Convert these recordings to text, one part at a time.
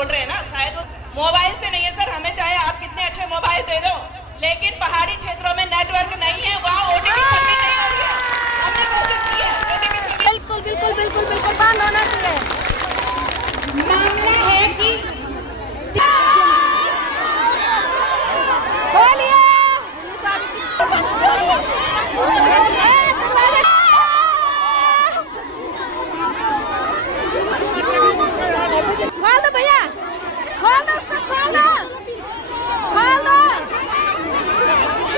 बोल रहे हैं ना, शायद वो मोबाइल से नहीं है सर। हमें चाहे आप कितने अच्छे मोबाइल दे दो, लेकिन पहाड़ी क्षेत्रों में नेटवर्क नहीं है, वहाँ ओटीटी सबमिट नहीं हो रही है। हमने कोशिश की है ओटीटी सबमिट। बिल्कुल बिल्कुल बिल्कुल बिल्कुल बंद होना चाहिए। मामला है कि खोल दो भैया, खोल दो उसको, खोल दो, खोल दो,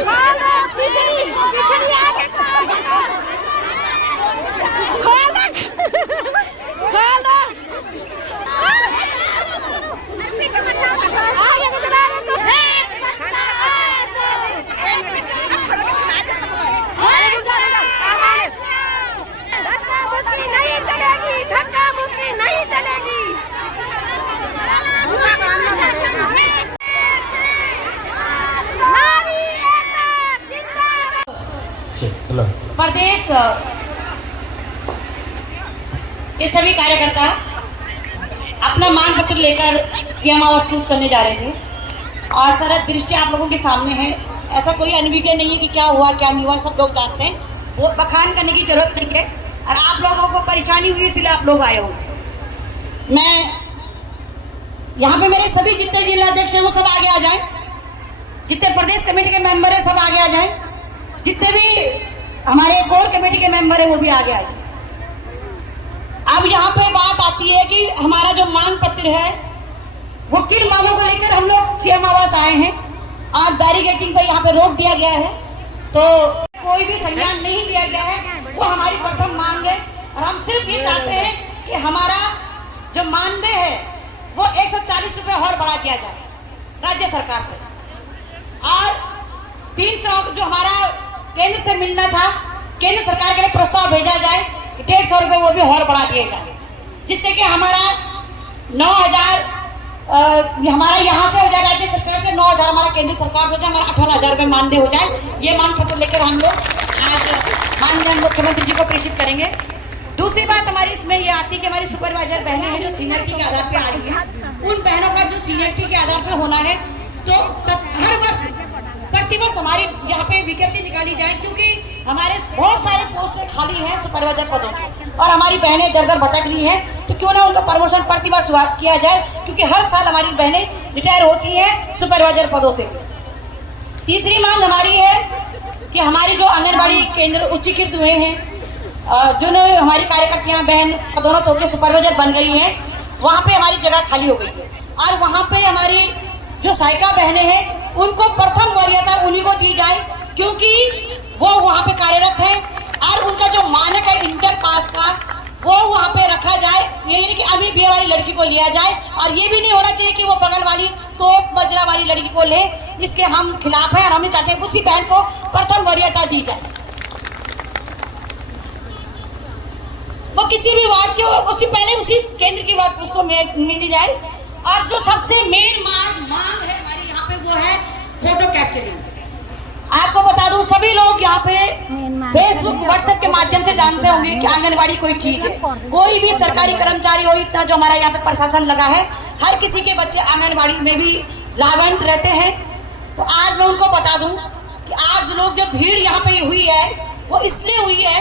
खोल दो, पीछे नहीं आगे, खोल दो, खोल दो, आगे कुछ ना नहीं चलेगी, धक्का मुक्की नहीं चलेगी। प्रदेश के सभी कार्यकर्ता अपना मांग पत्र लेकर सीएम आवास कूच करने जा रहे थे और सारा दृश्य आप लोगों के सामने है। ऐसा कोई अनभिज्ञ नहीं है कि क्या हुआ क्या नहीं हुआ, सब लोग जानते हैं। वो बखान करने की जरूरत नहीं है। और आप लोगों को परेशानी हुई इसलिए आप लोग आए होंगे। मैं यहाँ पे मेरे सभी जितने जिलाध्यक्ष हैं वो सब आगे आ जाएं, जितने प्रदेश कमेटी के मेंबर हैं सब आगे आ जाएं, जितने भी हमारे कोर कमेटी के मेंबर हैं वो भी आगे आ जाएं। अब यहाँ पे बात आती है कि हमारा जो मांग पत्र है वो किन मांगों को लेकर हम लोग सीएम आवास आए हैं और बैरिकेडिंग पर यहाँ पे रोक दिया गया है। तो कोई भी संज्ञान नहीं लिया गया है, वो हमारी प्रथम मांग है। और हम सिर्फ ये चाहते हैं कि हमारा जो मानदेय है वो 140 रुपये और बढ़ा दिया जाए राज्य सरकार से, और 300 जो हमारा केंद्र से मिलना था, केंद्र सरकार के लिए प्रस्ताव भेजा जाए, 150 रुपये वो भी और बढ़ा दिए जाए, जिससे कि हमारा 9,000 हमारा यहाँ से हो जाए, राज्य सरकार से 9,000 हमारा केंद्र सरकार से हो जाए, हमारा 18,000 रुपये मानदेय हो जाए। ये मांग पत्र लेकर हम लोग आज माननीय मुख्यमंत्री जी को प्रेषित करेंगे। दूसरी बात हमारी इसमें ये आती है कि हमारी सुपरवाइजर बहनें हैं जो सीनियरिटी के आधार पे आ रही हैं, उन बहनों का जो सीनियरिटी के आधार पे होना है, तो हर वर्ष प्रतिवर्ष हमारी यहाँ पे विज्ञप्ति निकाली जाए, क्योंकि हमारे बहुत सारे पोस्टें खाली हैं सुपरवाइजर पदों की और हमारी बहनें दर दर भटक रही हैं। तो क्यों ना उनका प्रमोशन प्रतिवर्ष किया जाए, क्योंकि हर साल हमारी बहनें रिटायर होती हैं सुपरवाइजर पदों से। तीसरी मांग हमारी है कि हमारी जो आंगनबाड़ी केंद्र उच्चीकृत हुए हैं, जो हमारी कार्यकर्तियाँ बहन दोनों तो के सुपरवाइजर बन गई हैं, वहाँ पे हमारी जगह खाली हो गई है और वहाँ पे हमारी जो सहायिका बहनें हैं उनको प्रथम वरीयता उन्हीं को दी जाए, क्योंकि वो वहाँ पे कार्यरत हैं और उनका जो मानक है इंटर पास का वो वहाँ पे रखा जाए। ये नहीं कि अभी बीए वाली लड़की को लिया जाए, और ये भी नहीं होना चाहिए कि वो बगल वाली तोप मजरा वाली लड़की को ले। इसके हम खिलाफ हैं और हम चाहते हैं उसी बहन को प्रथम वरीयता दी जाए। वो किसी भी वार्ड के उससे पहले उसी केंद्र की बात उसको मिली जाए। और जो सबसे मेन मांग है हमारी यहाँ पे वो है फोटो कैप्चरिंग। आपको बता दूं, सभी लोग यहाँ पे फेसबुक व्हाट्सएप के माध्यम से जानते होंगे कि आंगनबाड़ी कोई चीज है। कोई भी सरकारी कर्मचारी हो, इतना जो हमारा यहाँ पे प्रशासन लगा है, हर किसी के बच्चे आंगनबाड़ी में भी लाभान्वित रहते हैं। तो आज मैं उनको बता दूं कि आज लोग जो भीड़ यहाँ पे हुई है वो इसलिए हुई है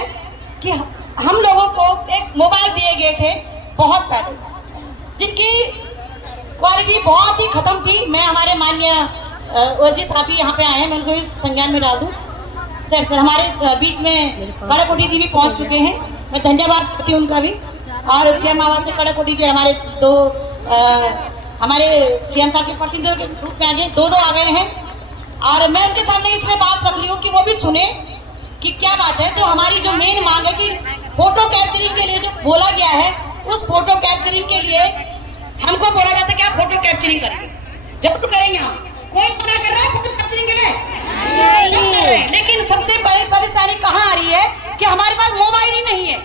कि हम लोगों को एक मोबाइल दिए गए थे बहुत पहले, जिनकी क्वालिटी बहुत ही खत्म थी। मैं हमारे माननीय ओएसडी साहब भी यहाँ पे आए हैं, मैं उनको भी संज्ञान में डाल दूँ। सर हमारे बीच में कड़ाकोटी जी भी पहुँच चुके हैं, मैं धन्यवाद करती हूँ उनका भी। और सीएम आवास से कड़ाकोटी जी हमारे हमारे सीएम साहब के प्रतिनिधि के रूप में आगे दो आ गए हैं, और मैं उनके सामने इसलिए बात रख रही हूँ कि वो भी सुने कि क्या बात है। तो हमारी जो मेन मांग है कि फोटो कैप्चरिंग के लिए जो बोला गया है, उस फोटो कैप्चरिंग के लिए हमको बोला जाता है कि आप फोटो कैप्चरिंग करेंगे, जरूर करेंगे हम। कोई मना कर रहा है फोटो कैप्चरिंग के लिए? सब कर रहे हैं, लेकिन सबसे बड़ी परेशानी कहाँ आ रही है कि हमारे पास मोबाइल ही नहीं है।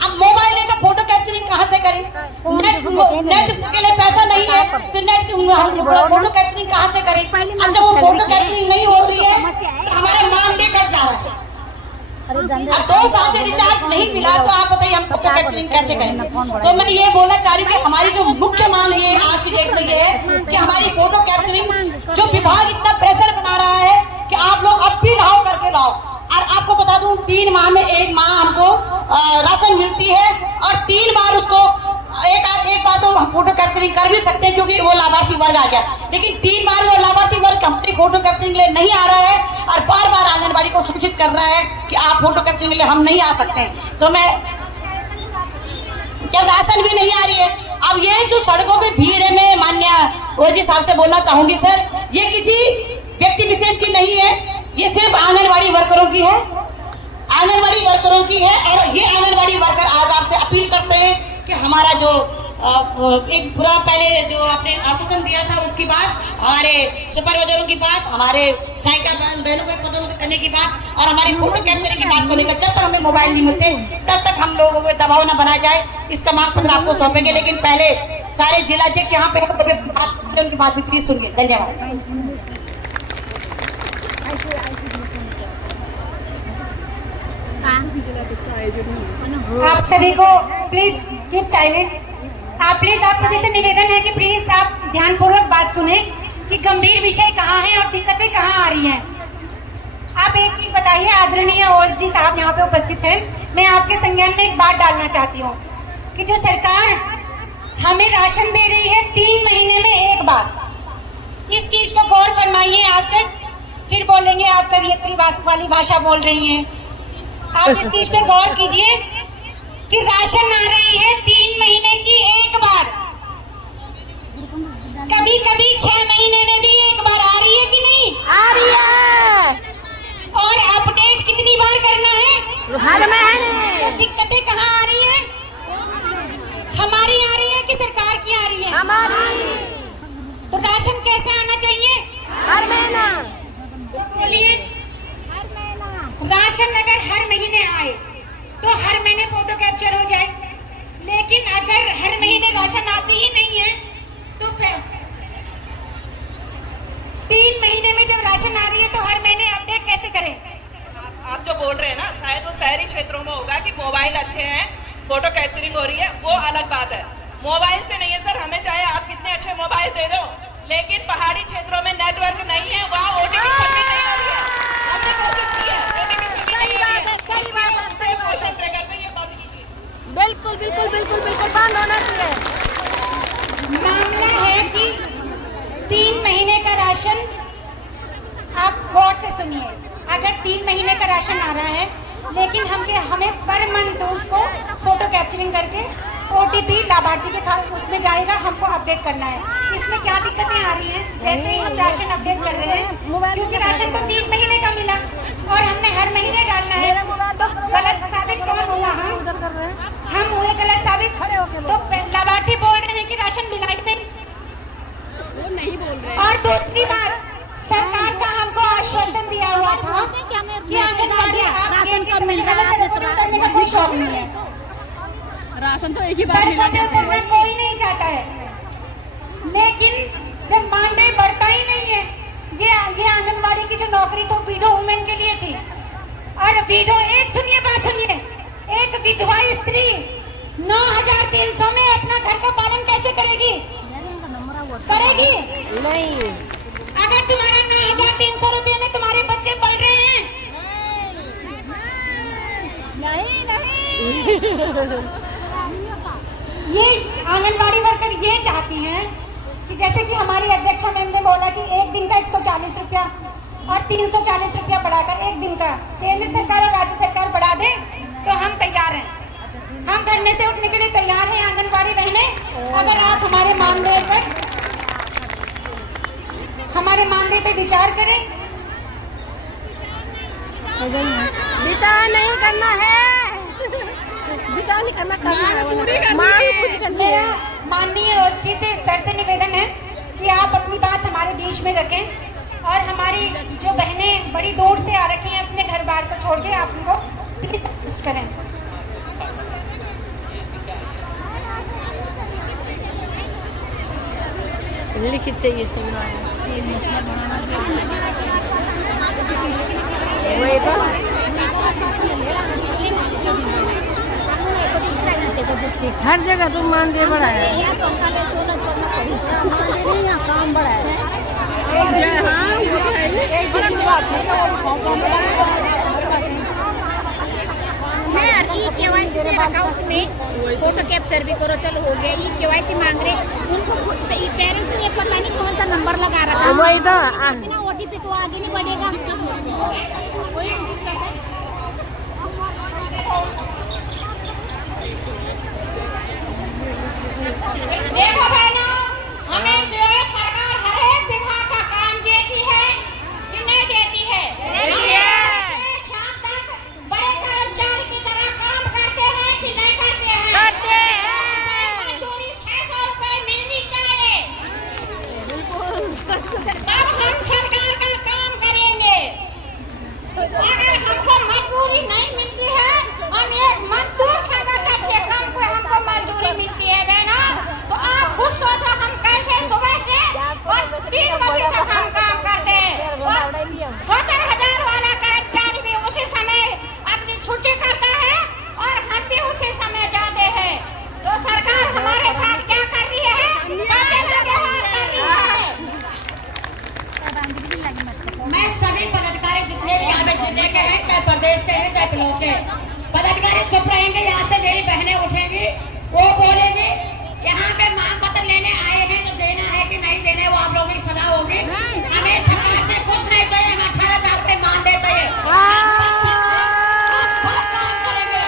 अब मोबाइल है तो फोटो कैप्चरिंग कहाँ से करें? नेट के लिए पैसा नहीं है तो नेट हम फोटो कैप्चरिंग कहाँ से करें? अब जब वो फोटो कैप्चरिंग नहीं हो रही है तो हमारा मानदेय कट जा रहा है। अब 2 साल से रिचार्ज नहीं मिला तो आप बताइए हम फोटो कैप्चरिंग कैसे करेंगे? तो मैं ये बोलना चाह रही हूँ कि हमारी जो मुख्य मांग ये आज की कैप्चरिंग कर भी सकते हैं क्योंकि वो लाभार्थी वर्ग आ गया, लेकिन 3 बार वो लाभार्थी वर्ग हमारी फोटो कैप्चरिंग के लिए नहीं आ रहा है और बार बार आंगनबाड़ी को सूचित कर रहा है कि आप फोटो कैप्चरिंग के लिए हम नहीं आ सकते। तो मैं जब राशन भी नहीं आ रही है, अब ये जो सड़कों पे भीड़ है, मैं माननीय ओएसडी साहब से बोलना चाहूंगी सर, ये किसी व्यक्ति विशेष की नहीं है, ये सिर्फ आंगनबाड़ी वर्करों की है, आंगनबाड़ी वर्करों की है। और ये आंगनबाड़ी वर्कर आज आपसे अपील करते हैं कि हमारा जो एक पूरा पहले जो आपने आश्वासन दिया था उसकी बात, हमारे सुपरवाइजरों की बात, हमारे सहायिका बहनों को पदोन्नत करने की बात और हमारी फोटो कैप्चरिंग की बात को लेकर जब तक हमें मोबाइल नहीं मिलते तब तक हम लोगों को दबाव न बनाया जाए, इसका मांग पत्र आपको सौंपेंगे। लेकिन पहले सारे जिलाध्यक्ष यहाँ पे उनकी बात भी प्लीज सुनिए। धन्यवाद। आप सभी को प्लीज कीप साइलेंट। आप सभी से निवेदन है कि प्लीज आप ध्यानपूर्वक बात सुने कि गंभीर विषय कहाँ है और दिक्कतें कहाँ आ रही हैं। आप एक चीज बताइए, आदरणीय ओएसडी साहब यहाँ पे उपस्थित हैं, मैं आपके संज्ञान में एक बात डालना चाहती हूँ कि जो सरकार हमें राशन दे रही है 3 महीने में एक बार, इस चीज को गौर फरमाइए। आपसे फिर बोलेंगे आप कवियत्री वाली भाषा बोल रही हैं। आप इस चीज पे गौर कीजिए कि राशन आ रही है 3 महीने की एक बार, कभी कभी 6 महीने में भी एक बार आ रही है कि नहीं? आ रही है। और अपडेट कितनी बार करना है? हर महीने। तो दिक्कतें कहाँ आ रही है? हमारी आ रही है कि सरकार की आ रही है? हमारी। तो राशन कैसे आना चाहिए? हर महीना। बोलिए। राशन अगर हर महीने आए तो हर महीने फोटो कैप्चर हो जाए, लेकिन अगर हर महीने राशन आती ही नहीं है तो फिर 3 महीने में जब राशन आ रही है तो हर महीने अपडेट कैसे करें? आप जो बोल रहे हैं ना, शायद वो शहरी क्षेत्रों में होगा कि मोबाइल अच्छे हैं, फोटो कैप्चरिंग हो रही है, वो अलग बात है। मोबाइल से नहीं है सर, हमें चाहे आप कितने अच्छे मोबाइल दे दो, लेकिन पहाड़ी क्षेत्रों में नेटवर्क नहीं है, वहाँ ओटीपी सबमिट नहीं हो रही है। हमने कोशिश की है, ओटीपी सबमिट नहीं हो रही है, इसलिए पोषण ट्रैकर पे ये बंद कीजिए। बिल्कुल बिल्कुल बिल्कुल बिल्कुल बंद होना चाहिए। मामला है कि 3 महीने का राशन, आप गौर से सुनिए, अगर 3 महीने का राशन आ रहा है लेकिन हमें पर मंथ उसको फोटो कैप्चरिंग करके ओटीपी लाभार्थी के उसमें जाएगा, हमको अपडेट करना है। इसमें क्या दिक्कतें आ रही हैं? जैसे ही हम राशन अपडेट कर रहे हैं, क्योंकि राशन तो 3 महीने का मिला और हमने हर महीने डालना है, तो गलत साबित कौन हुआ? हम हुए गलत साबित। तो लाभार्थी बोल रहे हैं कि राशन मिला ही नहीं। और दूसरी बात, सरकार का हमको आश्वासन दिया हुआ था कि आंगनबाड़ी आप ये चीज में उतरने का कोई शौक नहीं है, राशन तो एक ही बार मिला सड़कों पे उतरना कोई नहीं चाहता है, लेकिन जब मानदेय बढ़ता ही नहीं है। ये आंगनबाड़ी की जो नौकरी तो विडो वुमेन के लिए थी, और विडो बात सुनिए, एक विधवा स्त्री 9,300 में अपना घर का पालन कैसे करेगी? नहीं। अगर तुम्हारा 9,300 रुपये में तुम्हारे बच्चे पल रहे हैं, ये आंगनबाड़ी वर्कर ये चाहती हैं कि जैसे कि हमारी अध्यक्षा मैम ने बोला कि एक दिन का 140 रुपया और 340 रुपया बढ़ाकर एक दिन का केंद्र सरकार और राज्य सरकार बढ़ा दे तो हम तैयार हैं, हम धरने से उठने के लिए तैयार हैं। आंगनबाड़ी बहनें, अगर आप हमारे मानदेय पे विचार करें। विचार नहीं करना है, विचार नहीं करना, पूरी करनी मेरा है। माननीय ओएसडी से सर से निवेदन है कि आप अपनी बात हमारे बीच में रखें और हमारी जो बहनें बड़ी दूर से आ रखी हैं अपने घर बार को छोड़ के, आप उनको प्लीज असिस्ट करें। लिखित चाहिए वही तो हर जगह तो मानदेय बढ़ा है, काम बढ़ा है। केवाईसी दे रखा उसमें, फोटो कैप्चर भी करो, चलो हो गया। ये केवाईसी मांग रहे, उनको खुद पेरेंट्स को ये पता नहीं कौन सा नंबर लगा रखा है। वही तो बिना ओटीपी तो आगे नहीं बढ़ेगा। वही देखो बहनों, हमें जो है सरकार हर एक विभाग का काम देती है कि नहीं देती है? शाम तक बड़े कर्मचारी की तरह काम करते हैं कि नहीं करते हैं? मजदूरी 600 रुपए मिलनी चाहिए, तब हम सरकार का काम करेंगे। अगर हमको मजदूरी नहीं मिलती है, हम एक मजदूर संगठन से कम को हमको मजदूरी मिलती है बहनों, तो आप खुद सोचो हम कैसे सुबह से और 3 बजे तक हम काम करते हैं। और 70,000 वाला कर्मचारी भी उसी समय अपनी छुट्टी करता है और हम भी उसी समय जाते हैं। तो सरकार हमारे साथ क्या कर रही है? साधना व्यवहार कर रही है। मैं सभी पदाधिकारी जितने भी यहाँ पे जिले के हैं, चाहे प्रदेश के हैं, चाहे ब्लॉक के हैं, पदाधिकारी चुप रहेंगे। यहाँ से मेरी बहनें उठेंगी, वो बोलेंगी यहाँ पे मांग पत्र लेने आए हैं तो देना है कि नहीं देना है, वो आप लोगों की सलाह होगी। हमें सरकार से कुछ नहीं चाहिए, हमें 18,000 रुपए मानदेय चाहिए। हम सब काम करेंगे,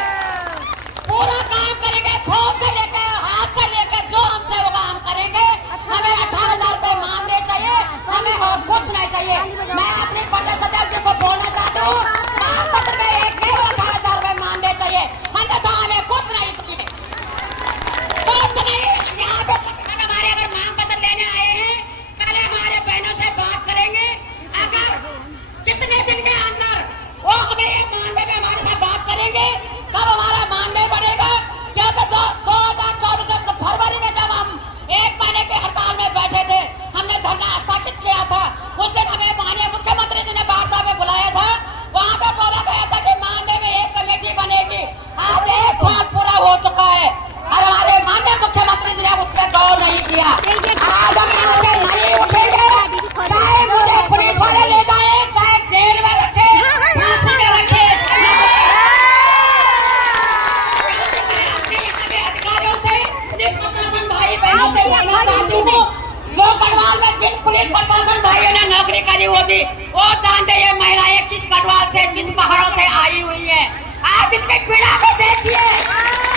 पूरा काम करेंगे, खून से लेकर हाथ से लेकर जो हमसे होगा हम करेंगे। हमें 18,000 रुपए मानदेय चाहिए, हमें और कुछ नहीं चाहिए। मैं अपने प्रदेश अध्यक्ष जी को बोलना चाहती हूँ, मांग पत्र में एक 18,000 रुपए मानदेय चाहिए, अन्यथा हमें कुछ नहीं चाहिए। कुछ नहीं। यहाँ पे हमारे अगर मांग पत्र लेने आए हैं, कल हमारे बहनों से बात करेंगे। अगर कितने दिन के अंदर वो हमें ये मानदेय में हमारे साथ बात करेंगे, कब हमारा मानदेय बढ़ेगा? क्योंकि 2024 फरवरी में जब हम 1 महीने के हड़ताल में बैठे थे, हमने धरना स्थगित किया था। उस दिन हमें माननीय मुख्यमंत्री जी ने वार्ता में बुलाया था, वहाँ पे बोला गया था कि मानदेय में एक कमेटी बनेगी। आज 1 साल पूरा हो चुका है और हमारे माननीय मुख्यमंत्री जी ने उसमें गौर नहीं किया। आज हम यहाँ से नहीं उठेंगे, चाहे मुझे पुलिस वाले ले जाए, चाहे जेल में रखे, फांसी में रखे। अधिकारियों से, पुलिस प्रशासन भाई बहनों से कहना चाहती हूँ, जो गढ़वाल में जिन पुलिस प्रशासन भाइयों ने नौकरी करी होगी, वो जानते हैं महिलाएं किस गढ़वाल से, किस पहाड़ों से आई हुई है। आप इनके पीड़ा को देखिए।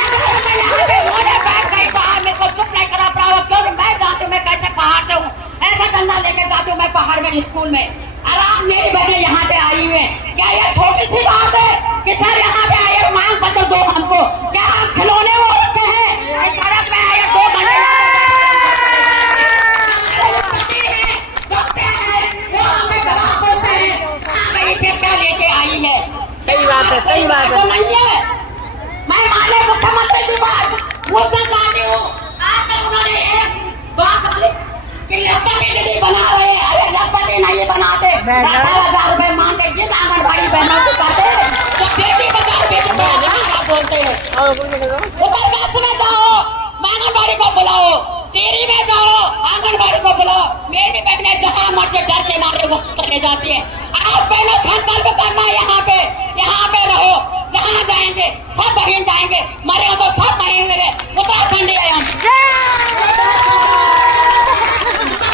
अगर मैं यहाँ पे रोने बैठ गई तो आप मेरे को चुप नहीं करा पाओ, क्योंकि मैं जानती हूँ मैं कैसे पहाड़ से हूँ। ऐसा डंडा लेके जाती हूँ मैं पहाड़ में स्कूल में, और आप मेरी बहनें यहाँ पे आई हुई है। क्या ये छोटी सी बात है कि सर यहाँ पे आए मांग पत्र दो हमको? क्या हम खिलौने वो रखे हैं? सड़क में आए 2 घंटे क्या लेके आई है? सही बात है, सही बात है। नहीं है। मैं माननीय मुख्यमंत्री जी को पूछना चाहती हूँ, आजकल उन्होंने एक बात कि लखपति दीदी बना रहे हैं। अरे लखपति नहीं बनाते, 18,000 रुपए मानते, ये आंगनबाड़ी बहनों को करते हैं तो बेटी बचाओ बेटी पढ़ाओ बोलते हैं। उत्तरकाशी में जाओ, आंगनबाड़ी को बुलाओ, टेरी में जाओ, आंगनबाड़ी को बुलाओ। मेरी बहनें जहाँ मर्जी डर के मारे वो चले जाती है। आप बहनों संकल्प करना, यहाँ पे रहो, जहाँ जाएंगे सब बहन जाएंगे, मरेंगे तो सब मरेंगे। उत्तराखंड है हम,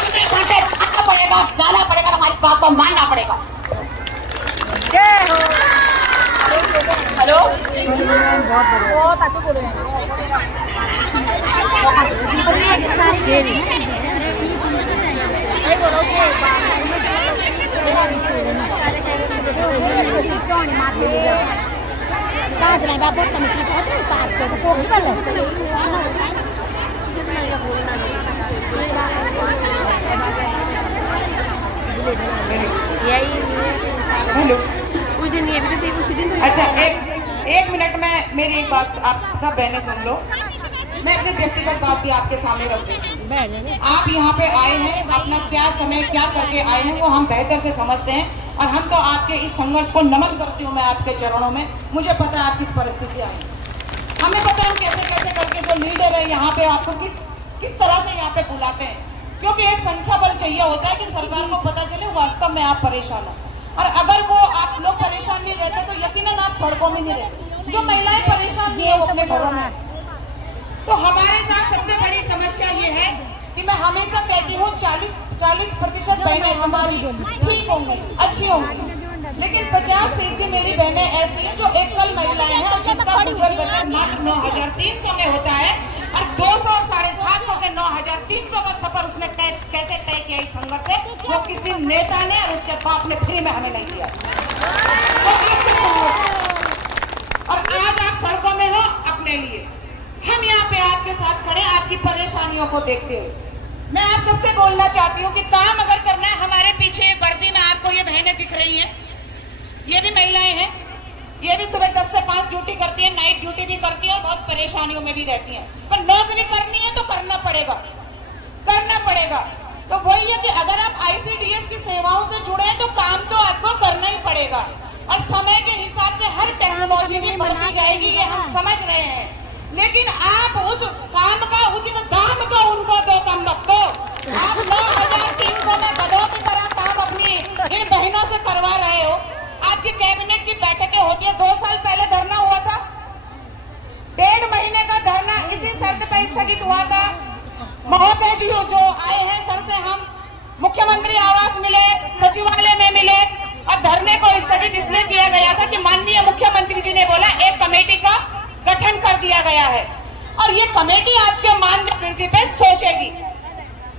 उत्तराखंड से जाना पड़ेगा, हमारी बात को मानना पड़ेगा। हेलो, बहुत अच्छे बोल रहे हैं। हेलो, अच्छा एक मिनट में मेरी एक बात आप सब बहनें सुन लो। मैं अपने व्यक्तिगत बात भी आपके सामने रख देती हूँ। आप यहाँ पे आए हैं, अपना क्या समय क्या करके आए हैं वो हम बेहतर से समझते हैं, और हम तो आपके इस संघर्ष को नमन करती हूँ मैं आपके चरणों में। मुझे पता है आप किस परिस्थिति से आए, हमें पता है हम कैसे कैसे करके जो लीडर है यहाँ पे आपको किस तरह से यहाँ पे बुलाते हैं, क्योंकि एक संख्या बल चाहिए होता है कि सरकार को पता चले वास्तव में आप परेशान हो। और अगर वो आप लोग परेशान नहीं रहते तो यकीनन आप सड़कों में नहीं रहते। जो महिलाएं परेशान नहीं है वो अपने घरों में। तो हमारे साथ सबसे बड़ी समस्या ये है कि मैं हमेशा कहती हूँ 40% बहनें हमारी ठीक होंगी, अच्छी होंगी, लेकिन 50% मेरी बहनें ऐसी हैं जो एकल महिलाएं हैं और जिसका गुजर बसर मात्र 9,300 में होता है और 200 और 750 से 9,300 का सफर उसने कैसे तय किया इस संघर्ष से, वो किसी नेता ने और उसके बाप ने फ्री में हमें नहीं दिया। वो आपके संघर्ष और आज आप सड़कों में हो अपने लिए, हम यहाँ पे आपके साथ खड़े आपकी परेशानियों को देखते हुए। मैं आप सबसे बोलना चाहती हूँ कि काम अगर करना है, हमारे पीछे वर्दी में आपको ये बहनें दिख रही हैं, ये भी महिलाएं हैं, ये भी सुबह 10 से 5 ड्यूटी करती है, नाइट ड्यूटी भी करती है और बहुत परेशानियों में भी रहती हैं, पर नौकरी करनी है तो करना पड़ेगा, करना पड़ेगा। तो वही है कि अगर आप ICDS की सेवाओं से जुड़े हैं तो काम तो आपको करना ही पड़ेगा और समय के हिसाब से हर टेक्नोलॉजी भी बढ़ती जाएगी, ये हम समझ रहे हैं, लेकिन आप उस काम का उचित दाम तो उनको दो, कम वक्त दो। आप 9,300 में गधों की तरह काम अपनी इन बहनों से करवा रहे हो। आपकी कैबिनेट की बैठकें होती है, 2 साल पहले धरना हुआ था, 1.5 महीने का धरना इसी शर्त पर स्थगित हुआ था। महोदय जी जो आए हैं, सर से हम मुख्यमंत्री आवास मिले, सचिवालय में मिले और धरने को स्थगित इसलिए किया गया था कि माननीय मुख्यमंत्री जी ने बोला एक कमेटी का गठन कर दिया गया है और ये कमेटी आपके मानदंड पे सोचेगी।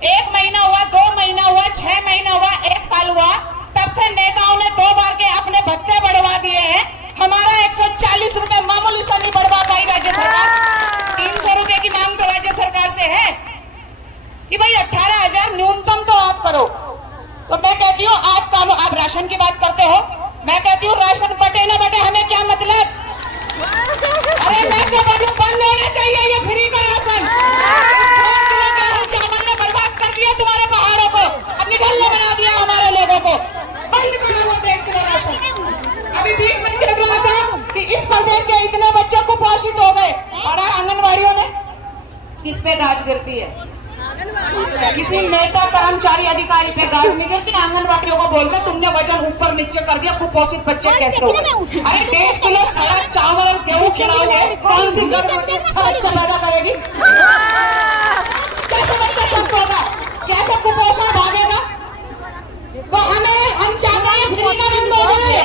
1 महीना हुआ, 2 महीना हुआ, 6 महीना हुआ, 1 साल हुआ, तब से नेताओं ने 2 बार के अपने भत्ते बढ़वा दिए हैं। हमारा 140 रुपए मामूली सा नहीं बढ़वा पाई राज्य सरकार, 300 रुपए की मांग तो राज्य सरकार से है कि भाई 18,000 न्यूनतम तो आप करो। तो मैं कहती हूँ आप राशन की बात करते हो, मैं कहती हूँ राशन बटे ना बटे हमें क्या मतलब। अरे मैं तो बोलूं बंद होना चाहिए ये फ्री का राशन। चावल ने बर्बाद कर दिया तुम्हारे पहाड़ों को, अपनी ढल्ले बना दिया हमारे लोगों को। बंद करो वो 1.5 किलो राशन। अभी बीच में देख रहा था कि इस प्रदेश के इतने बच्चे कुपोषित हो गए और आंगनवाड़ियों ने किस पे गाज गिरती है, किसी नेता कर्मचारी अधिकारी पे गाज नहीं गिरती, आंगनवाड़ियों को बोलते तुमने वजन ऊपर नीचे कर दिया, कुपोषित बच्चे कैसे हो गए। अरे 1.5 किलो सड़ा चावल और गेहूं खिलाओगे, कौन सी गर्भवती अच्छा बच्चा पैदा करेगी, कैसे बच्चा स्वस्थ होगा, कैसे कुपोषण भागेगा। तो हम चाहते हैं फ्री का बंद हो जाए।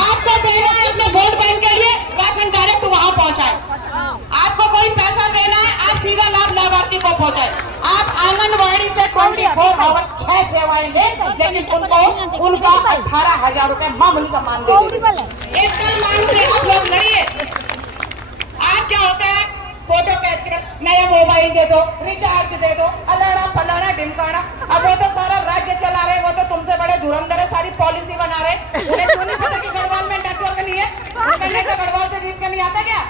आपको देना है अपने वोट बैंक के लिए, राशन डायरेक्ट वहां पहुंचाए। आपको कोई पैसा देना है, आप सीधा लाभ लाभार्थी को पहुंचाए। आप आंगनवाड़ी से 24 आवर 6 सेवाएं ले, लेकिन उनका 18,000 रुपए मामूली का मान दे दे। एक मान पे आप लोग लड़िए। आप क्या होता है, फोटो कैप्चर, नया मोबाइल दे दो, रिचार्ज दे दो, अलाड़ा फलाना ढिमकाना। अब वो तो सारा राज्य चला रहे, वो तो तुमसे बड़े धुरंधर है, सारी पॉलिसी बना रहे। उन्हें क्यों नहीं पता कि गढ़वाल में नेटवर्क नहीं है, उनका नेता गढ़वाल से जीत कर नहीं आता क्या।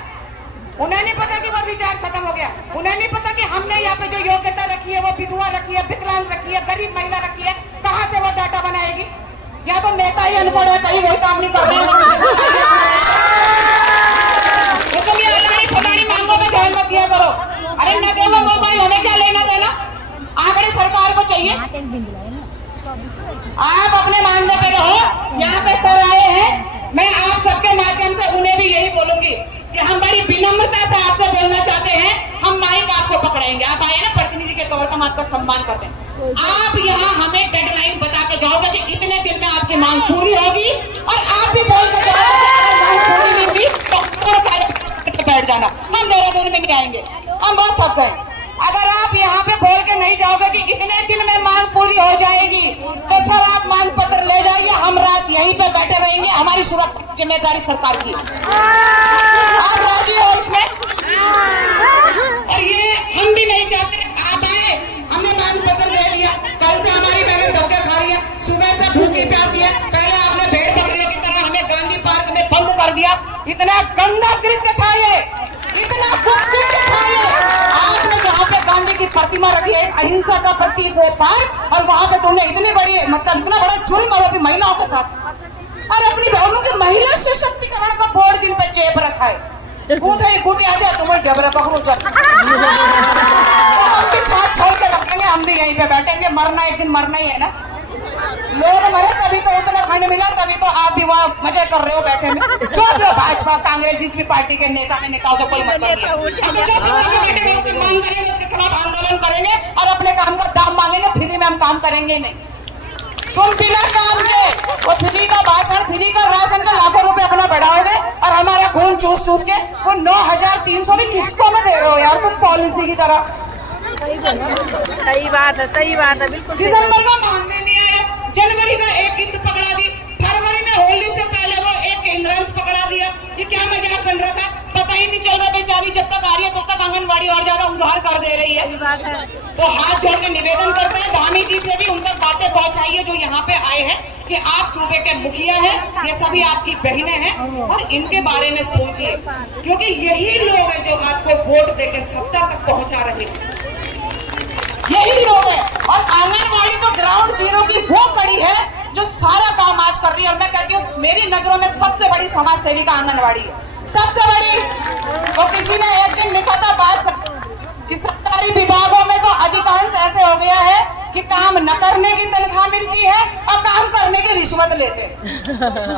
उन्हें नहीं पता कि वो रिचार्ज खत्म हो गया, उन्हें नहीं पता कि हमने यहाँ पे जो योग्यता रखी है वो विधवा रखी है, विकलांग रखी है, गरीब महिला रखी है, कहाँ से वो डाटा बनाएगी। या तो नेता ही अनपढ़ है, कहीं वो काम नहीं कर रहे हैं। तुम ये अलानी फलानी मांगों पे ध्यान मत दिया करो। अरे न दे वो मोबाइल, हमें क्या लेना देना, आखिरी सरकार को चाहिए। आप अपने मानने पे रहो। यहाँ पे सर आए हैं, मैं आप सबके माध्यम से उन्हें भी यही बोलूंगी कि हम बड़ी विनम्रता से आपसे बोलना चाहते हैं। हम माइक आपको पकड़ाएंगे, आप आए ना प्रतिनिधि के तौर पर, हम आपका सम्मान करते हैं। आप यहाँ हमें डेडलाइन बता के जाओगे कि इतने दिन में आपकी मांग पूरी होगी और आप भी बोल के जाओगे कि अगर मांग पूरी नहीं हुई तो बैठ जाना, हम देहरादून में नहीं आएंगे, हम बहुत थक गए। अगर आप यहाँ पे बोल के नहीं जाओगे कि इतने दिन में मांग पूरी हो जाएगी तो सब आप मांग पत्र ले जाइए, हम रात यहीं पे बैठे रहेंगे, हमारी सुरक्षा की जिम्मेदारी सरकार की। आप राजी हो इसमें? और ये हम भी नहीं चाहते। आप आए, हमने मांग पत्र दे दिया, कल से हमारी बहनें धक्के खा रही है, सुबह से भूखी प्यासी है। पहले आपने भेड़ बकरियों की तरह हमें गांधी पार्क में बंद कर दिया। इतना गंदा कृत्य था ये, इतना कुकृत्य था ये। आपने जहाँ पे गांधी की प्रतिमा रखी है, अहिंसा का प्रतीक वो पार्क, और वहाँ पे तुमने इतनी बड़ी मतलब इतना बड़ा जुल्म और अभी महिलाओं के साथ, और अपनी बहनों के महिला सशक्तिकरण का बोर्ड जिन पे चेप रखा है, कूदे कूदे आ जाए तुम्हें डबरा पकड़ो जब। तो हम भी छाछ छोड़ के रखेंगे, हम भी यहीं पे बैठेंगे, मरना एक दिन मरना ही है ना। लोग मरे तभी तो उत्तराखंड मिला, तभी तो आप भी वहाँ मजे कर रहे हो बैठे में। जो भी हो, भाजपा कांग्रेस जिस भी पार्टी के नेताओं से कोई मतलब नहीं है। हम तो जो सत्ता में बैठे उसकी मांग करेंगे, उसके खिलाफ आंदोलन करेंगे और अपने काम का दाम मांगेंगे। फ्री में हम काम करेंगे नहीं। तुम बिना काम के वो फ्री का भाषण, फ्री का राशन का लाखों रुपए अपना बढ़ाओगे और हमारा खून चूस चूस के वो 9,300 भी किस्तों में दे रहे हो यार तुम, पॉलिसी की तरह। सही बात है, सही बात है, बिल्कुल। दिसंबर का मानने नहीं आया, जनवरी का एक किस्त पकड़ा दी, फरवरी में होली से पहले वो एक केंद्रांश पकड़ा दिया। ये क्या मजाक बन रखा, पता ही नहीं चल रहा। बेचारी जब तक आ रही है तब तक आंगनबाड़ी और ज्यादा उधार कर दे रही है। तो हाथ जोड़ के निवेदन करते हैं धामी जी से भी उन तक बातें पहुंचाइए जो यहाँ पे आए हैं कि आप सूबे के मुखिया हैं, ये सभी आपकी बहनें हैं और इनके बारे में सोचिए, क्योंकि यही लोग हैं जो आपको वोट देके सत्ता तक पहुंचा रहे हैं। यही लोग हैं। और आंगनबाड़ी तो ग्राउंड जीरो की वो कड़ी है जो सारा काम आज कर रही है। और मैं कहती हूँ मेरी नजरों में सबसे बड़ी समाज सेविका आंगनबाड़ी है, सबसे बड़ी। तो किसी ने एक दिन लिखा था बात कि सरकारी विभागों में तो अधिकांश ऐसे हो गया है कि काम न करने की तनख्वाह मिलती है और काम करने की रिश्वत लेते हैं।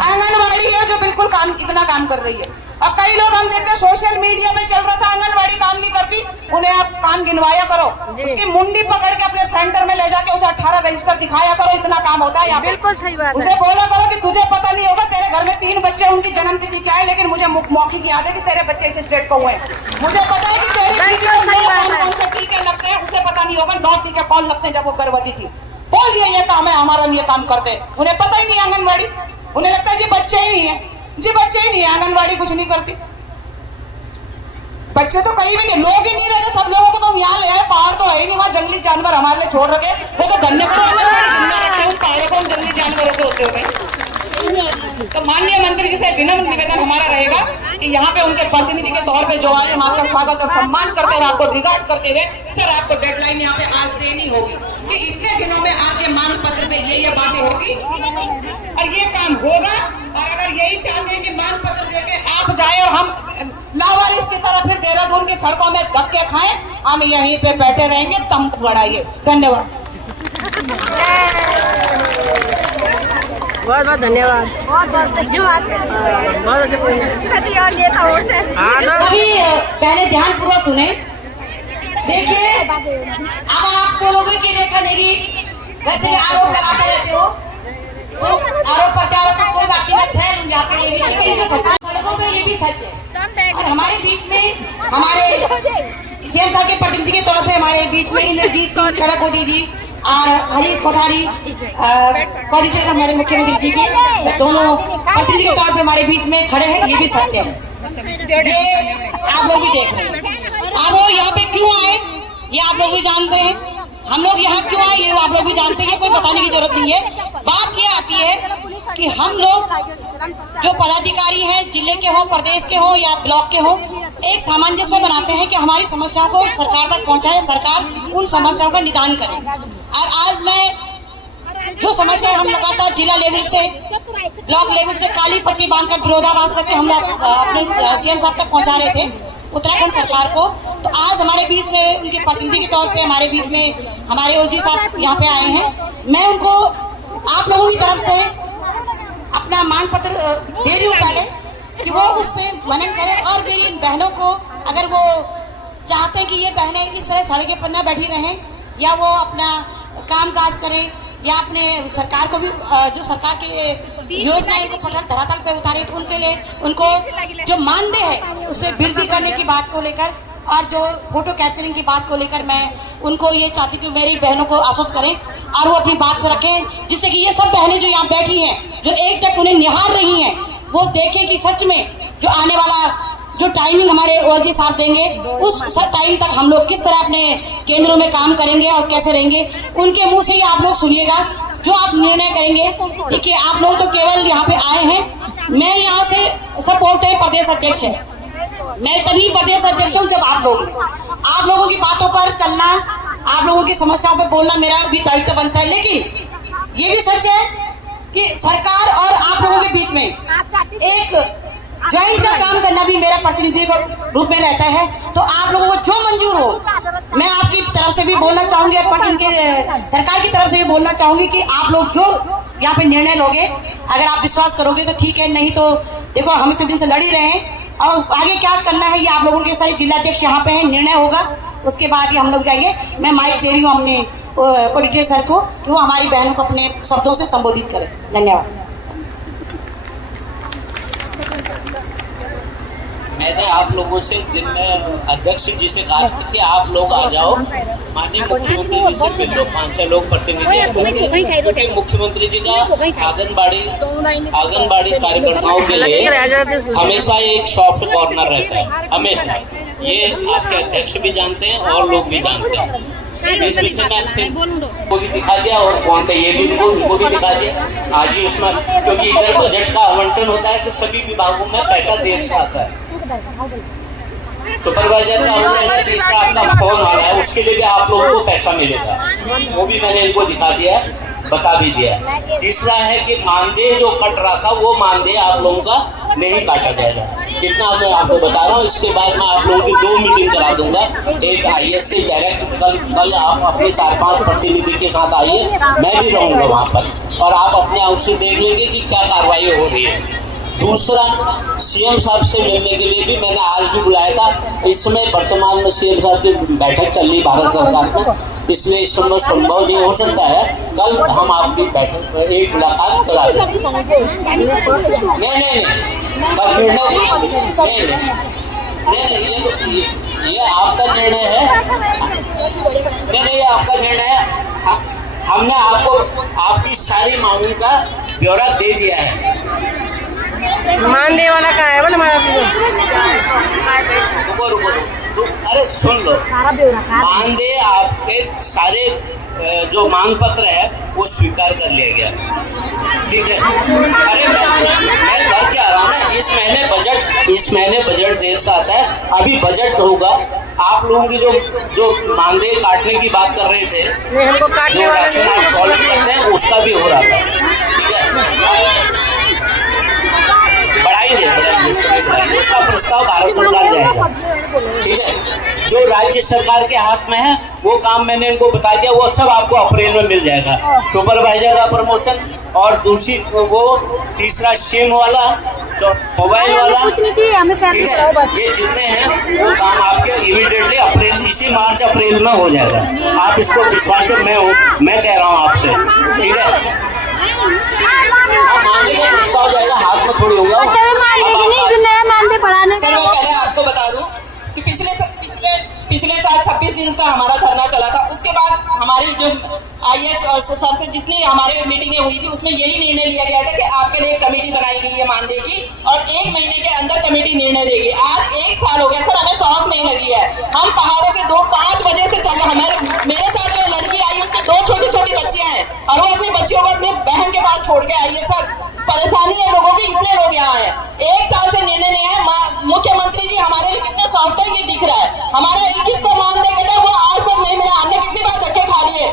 आंगनबाड़ी है जो बिल्कुल काम, इतना काम कर रही है। और कई लोग हम देखते हैं सोशल मीडिया पे चल रहा था आंगनबाड़ी काम नहीं करती, उन्हें आप काम गिनवाया करो, उसकी मुंडी पकड़ के अपने सेंटर में ले जाके उसे 18 रजिस्टर दिखाया करो, इतना काम होता है यहाँ पे। बिल्कुल सही बात है। उसे बोला करो कि तुझे पता नहीं होगा, तेरे घर में 3 बच्चे, उनकी जन्म तिथि क्या है, लेकिन मुझे मौखिक याद है कि तेरे बच्चे इस डेट को हुए। मुझे पता है कि तेरी दीदी को कौन से टीके लगते हैं, उसे पता नहीं होगा 9 टीके कौन लगते हैं जब वो गर्भवती थी। बोल दिया ये काम है हमारा, हम ये काम करते हैं। उन्हें पता ही नहीं आंगनबाड़ी, उन्हें लगता है जी बच्चे ही नहीं है, जी बच्चे ही नहीं है, आंगनबाड़ी कुछ नहीं करती। बच्चे तो कहीं भी नहीं, लोग ही नहीं रहते, सब लोगों को तो यहाँ ले आए। पहाड़ तो है ही नहीं, वहाँ जंगली जानवर हमारे लिए छोड़ रखे, वो तो धन्य करो आंगनबाड़ी जिंदा रखे, उन पहाड़ों को, उन जंगली जानवरों के होते हुए। तो माननीय मंत्री जी से विनम्र निवेदन हमारा रहेगा कि यहाँ पे उनके प्रतिनिधि के तौर पे जो आए, हम आपका स्वागत और सम्मान करते हैं, आपको रिगार्ड करते हुए सर आपको डेडलाइन यहाँ पे आज देनी होगी कि इतने दिनों में आपके मांग पत्र पे ये बातें होगी और ये काम होगा। और अगर यही चाहते हैं कि मांग पत्र देके आप जाए और हम लावारिस की तरह फिर देहरादून की सड़कों में धक्के खाएं, हम यहीं पे बैठे रहेंगे, तंबू बढ़ाइए। धन्यवाद। बहुत बहुत धन्यवाद, बहुत बहुत धन्यवाद, बहुत सभी पहले ध्यान पूर्वक सुने। देखिए अब आप लोगों की रेखा नहीं, वैसे भी आरोप लगाते रहते हो तो आरोप प्रत्यारोप को कोई बात नहीं, मैं सह लूंगी आपके लिए भी, लेकिन जो सच्चा सड़कों पे ये भी सच है। और हमारे बीच में हमारे सीएम साहब के प्रतिनिधि के तौर पे हमारे बीच में इंद्रजीत सिंह कड़ाकोटी जी और हरीश कोठारी कोऑर्डिनेटर हमारे मुख्यमंत्री जी के दोनों प्रतिनिधि के तौर पे हमारे बीच में खड़े हैं, ये भी सत्य है। ये आप लोग भी देख रहे हैं। आप लोग यहाँ पे क्यों आए ये आप लोग भी जानते हैं, हम लोग यहाँ क्यों आए ये आप लोग भी जानते हैं, कोई बताने की जरूरत नहीं है। बात ये आती है कि हम लोग जो पदाधिकारी हैं, जिले के हो, प्रदेश के हो या ब्लॉक के हो, एक सामंजस्य बनाते हैं कि हमारी समस्याओं को सरकार तक पहुंचाए, सरकार उन समस्याओं का निदान करे। और आज मैं जो समस्या हम लगातार जिला लेवल से, ब्लॉक लेवल से काली पट्टी बांधकर विरोधाभास करके हम अपने सीएम साहब तक पहुंचा रहे थे उत्तराखंड सरकार को, तो आज हमारे बीच में उनके प्रतिनिधि के तौर पे हमारे बीच में हमारे ओजी साहब यहाँ पे आए हैं। मैं उनको आप लोगों की तरफ से अपना मांग पत्र दे रही हूँ पहले कि वो उस पर मनन करें और मेरी इन बहनों को, अगर वो चाहते हैं कि ये बहनें इस तरह सड़कों पर न बैठी रहें या वो अपना काम काज करें या अपने सरकार को भी जो सरकार की योजनाएं को पटल धरातल पे उतारे, तो उनके लिए उनको जो मानदेय है उसमें वृद्धि करने की बात को लेकर और जो फोटो कैप्चरिंग की बात को लेकर मैं उनको ये चाहती हूँ कि मेरी बहनों को आश्वस्त करें और वो अपनी बात रखें, जिससे कि ये सब बहनें जो यहाँ बैठी हैं, जो एक टक उन्हें निहार रही हैं, वो देखें कि सच में जो आने वाला जो टाइमिंग हमारे ओजी साहब देंगे उस टाइम तक हम लोग किस तरह अपने केंद्रों में काम करेंगे और कैसे रहेंगे। उनके मुंह से ही आप लोग सुनिएगा जो आप निर्णय करेंगे। देखिए आप लोग तो केवल यहाँ पे आए हैं, मैं यहाँ से सब बोलते हैं प्रदेश अध्यक्ष है, मैं तभी प्रदेश अध्यक्ष हूँ जब आप लोगों की बातों पर चलना, आप लोगों की समस्याओं पर बोलना मेरा भी दायित्व बनता है। लेकिन ये भी सच है कि सरकार और आप लोगों के बीच में एक ज्वाइंट का काम करना भी मेरा प्रतिनिधि को रूप में रहता है। तो आप लोगों को जो मंजूर हो, मैं आपकी तरफ से भी बोलना चाहूंगी और इनके सरकार की तरफ से भी बोलना चाहूंगी कि आप लोग जो यहाँ पे निर्णय लोगे। अगर आप विश्वास करोगे तो ठीक है, नहीं तो देखो हम इतने दिन से लड़ ही रहे हैं और आगे क्या करना है ये आप लोगों के सारे जिलाध्यक्ष यहाँ पे हैं, निर्णय होगा उसके बाद ही हम लोग जाएंगे। मैं माइक दे रही हूँ अपने कोऑर्डिनेटर सर को कि वो हमारी बहनों को अपने शब्दों से संबोधित करें। धन्यवाद। मैंने आप लोगों से दिन में अध्यक्ष जी से कहा था कि आप लोग आ जाओ, माननीय मुख्यमंत्री जी से मिल लो, 5-6 लोग प्रतिनिधि आकर के, क्योंकि मुख्यमंत्री जी का आंगनबाड़ी कार्यकर्ताओं के लिए हमेशा एक सॉफ्ट कॉर्नर रहता है, हमेशा। ये आपके अध्यक्ष भी जानते हैं और लोग भी जानते हैं। इस विषय में को भी दिखा दिया और कौन था ये भी उनको भी दिखा दिया आज ही उसमें, क्योंकि इधर बजट का आवंटन होता है तो सभी विभागों में पैसा देर से आता है। सुपरवाइजर का हो जाएगा, तीसरा आपका फोन आ रहा है उसके लिए भी आप लोगों को पैसा मिलेगा, वो भी मैंने इनको दिखा दिया, बता भी दिया। तीसरा है कि मानदेय जो कट रहा था वो मानदेय आप लोगों का नहीं काटा जाएगा, इतना मैं आपको बता रहा हूँ। इसके बाद मैं आप लोगों की 2 मीटिंग करा दूंगा, एक IAS से डायरेक्ट कल आप अपने 4-5 प्रतिनिधि के साथ आइए, मैं भी रहूँगा वहाँ पर और आप अपने आउट से देख लेंगे कि क्या कार्रवाई हो रही है। दूसरा, CM साहब से मिलने के लिए भी मैंने आज भी बुलाया था। इस समय वर्तमान में CM साहब की बैठक चल रही भारत सरकार में, इसलिए इस समय संभव नहीं हो सकता है। कल हम आपकी बैठक एक मुलाकात करा दें। नहीं, कल निर्णय नहीं, ये आपका निर्णय है। नहीं, ये आपका निर्णय है। हमने आपको आपकी सारी मांगों का ब्यौरा दे दिया है। मानदेय वाला कहाँ है बोले रुको, अरे सुन लो, मानदेय आपके सारे जो मांग पत्र है वो स्वीकार कर लिया गया, ठीक है। अरे मैं कर क्या रहा हूँ ना, इस महीने बजट देर से आता है, अभी बजट होगा। आप लोगों की जो मानदेय काटने की बात कर रहे थे, जो राशन आप कॉलिंग करते हैं उसका भी हो रहा था, ठीक है। बढ़ाएंगे उसका प्रस्ताव भारत सरकार जाएगा, ठीक है। जो राज्य सरकार के हाथ में है वो काम मैंने इनको बता दिया, वो सब आपको अप्रैल में मिल जाएगा। सुपरवाइजर का प्रमोशन और दूसरी वो तीसरा सिम वाला, जो मोबाइल वाला, ठीक है। ये जितने हैं वो काम आपके इमीडिएटली अप्रैल, इसी मार्च अप्रैल में हो जाएगा। आप इसको विश्वास कर, मैं कह रहा हूँ आपसे, ठीक है। आप मानदेय का प्रस्ताव जाएगा, हाथ में थोड़ी होगा। सर मैं पहले आपको बता दूं कि पिछले साल 26 दिन का हमारा धरना चला था। उसके बाद हमारी जो IAS सर से जितनी हमारे मीटिंगें हुई थी उसमें यही निर्णय लिया गया था कि आपके लिए एक कमेटी बनाई गई है मानदेय की और 1 महीने के अंदर कमेटी निर्णय देगी। आज 1 साल हो गया सर, हमें शौक नहीं लगी है। हम पहाड़ों से 5 बजे से चल रहे, मेरे साथ जो लड़की आई उसकी 2 छोटी बच्चियां हैं और वो अपनी बच्चियों को अपनी बहन के पास छोड़ के आई है। सर परेशानी है लोगों की, इसलिए लोग यहाँ है। 1 साल से निर्णय नहीं है। मुख्यमंत्री जी हमारे लिए कितने सॉफ्ट है ये दिख रहा है। हमारा 21 को मानदेय कहता है वो आज तक नहीं मिला। हमने कितनी बार धक्के खा लिए,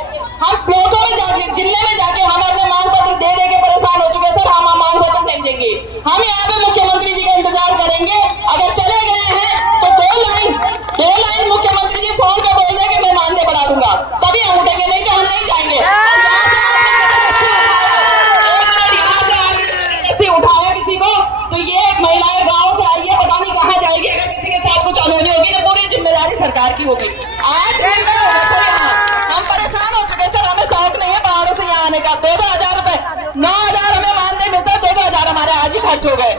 हम ब्लॉकों में जाके, जिले में जाके हम अपने मांग पत्र दे के परेशान हो चुके हैं। सर हम मांग पत्र नहीं देंगे, हम यहाँ पे मुख्यमंत्री जी का इंतजार करेंगे। अगर चले गए हैं तो 2 लाइन मुख्यमंत्री जी फोन पे बोल दे कि मैं मानदेय बढ़ा दूंगा, तभी हम उठेंगे, नहीं तो हम नहीं जाएंगे। और यहाँ से आपने उठाया किसी को, तो ये महिलाएं गाँव से आई है, पता नहीं कहाँ जाएगी। अगर किसी के साथ कुछ अनहोनी होगी तो पूरी जिम्मेदारी सरकार की होगी। आज निर्णय होगा सर, यहाँ हम परेशान हो चुके हैं। सर हमें शौक नहीं है पहाड़ों से यहाँ आने का। 2-2 हजार रुपए, 9,000 हमें मानदेय मिलता है, 2-2 हजार हमारे आज ही खर्च हो गए।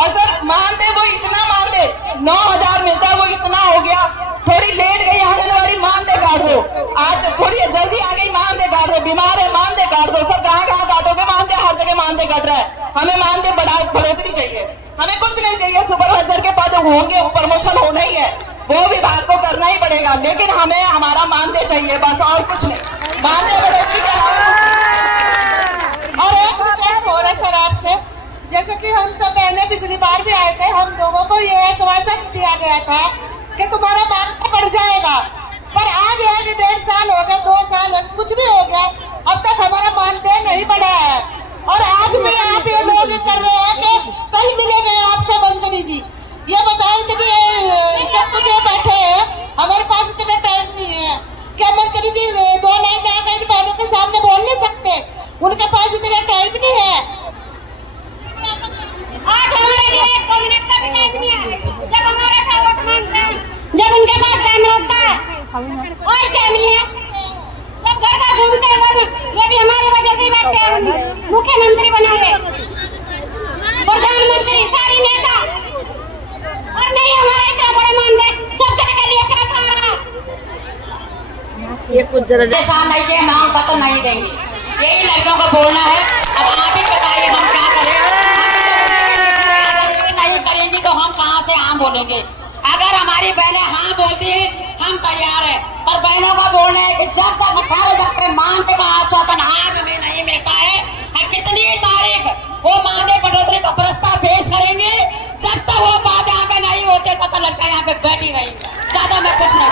और सर मानदेय वो इतना मानदेय 9,000 मिलता है, वो इतना हो गया। थोड़ी लेट गई आंगनवाड़ी, मानदेय काट दो। आज थोड़ी जल्दी आ गई, मानदेय काट दो। बीमार है, मानदेय काट दो। सर कहाँ काटोगे मानदेय? हर जगह मानदेय कट रहा है। हमें मानदेय बढ़ोतरी चाहिए, हमें कुछ नहीं चाहिए। सुपरवाइजर के पद होंगे, प्रमोशन होना ही है, वो विभाग को करना ही पड़ेगा, लेकिन हमें हमारा मानदेय चाहिए बस, और कुछ नहीं। मानदेय बढ़ोतरी के अलावा कुछ नहीं। और एक रिक्वेस्ट हो रहा है सर आपसे, जैसे कि हम सब बहनें पिछली बार भी आए थे, हम लोगों को ये आश्वासन दिया गया था कि तुम्हारा मानदेय बढ़ जाएगा, पर आज 1.5 साल हो गए, 2 साल हो, कुछ भी हो गया, अब तक हमारा मानदेय नहीं बढ़ा है। और आज भी आप ये लोग कर रहे हैं कि कल मिलेंगे आपसे मंत्री जी, ये बताएं कि सब कुछ बैठे हैं, हमारे पास इतना टाइम नहीं है। क्या मंत्री जी 2 लाइन आकर इन बहनों के सामने बोल नहीं सकते? उनके पास इतने टाइम नहीं है। आज हमारे लिए 1 मिनट का भी टाइम नहीं है। जब हमारे से वोट मांगते हैं, जब उनके पास टाइम होता है और टाइम नहीं है। जब घर का घूमते हैं वो भी हमारी वजह से बैठते हैं, मुख्यमंत्री बना हुए, प्रधानमंत्री, सारी नेता, और नहीं हमारे इतना बड़े मानते सबके लिए क्या चाह रहा ये कुछ जरा ऐसा नहीं के मांग पत्र नहीं देंगे, यही लड़कियों को बोलना है। अब आप ही बताइए हम क्या करें। हम भी तो बोलने के लिए खड़े हैं, अगर कोई नहीं करेंगी तो हम कहाँ से हाँ बोलेंगे। अगर हमारी बहनें हाँ बोलती है हम तैयार है, पर बहनों को बोलना है कि जब तक 18 तक मानते का आश्वासन आज भी नहीं मिलता है, कितनी तारीख वो मानदेय बढ़ोतरी का प्रस्ताव पेश करेंगे, जब तक वो बात यहाँ पे नहीं होते तब तक लड़का यहाँ पे बैठी रहेंगी। ज्यादा मैं कुछ नहीं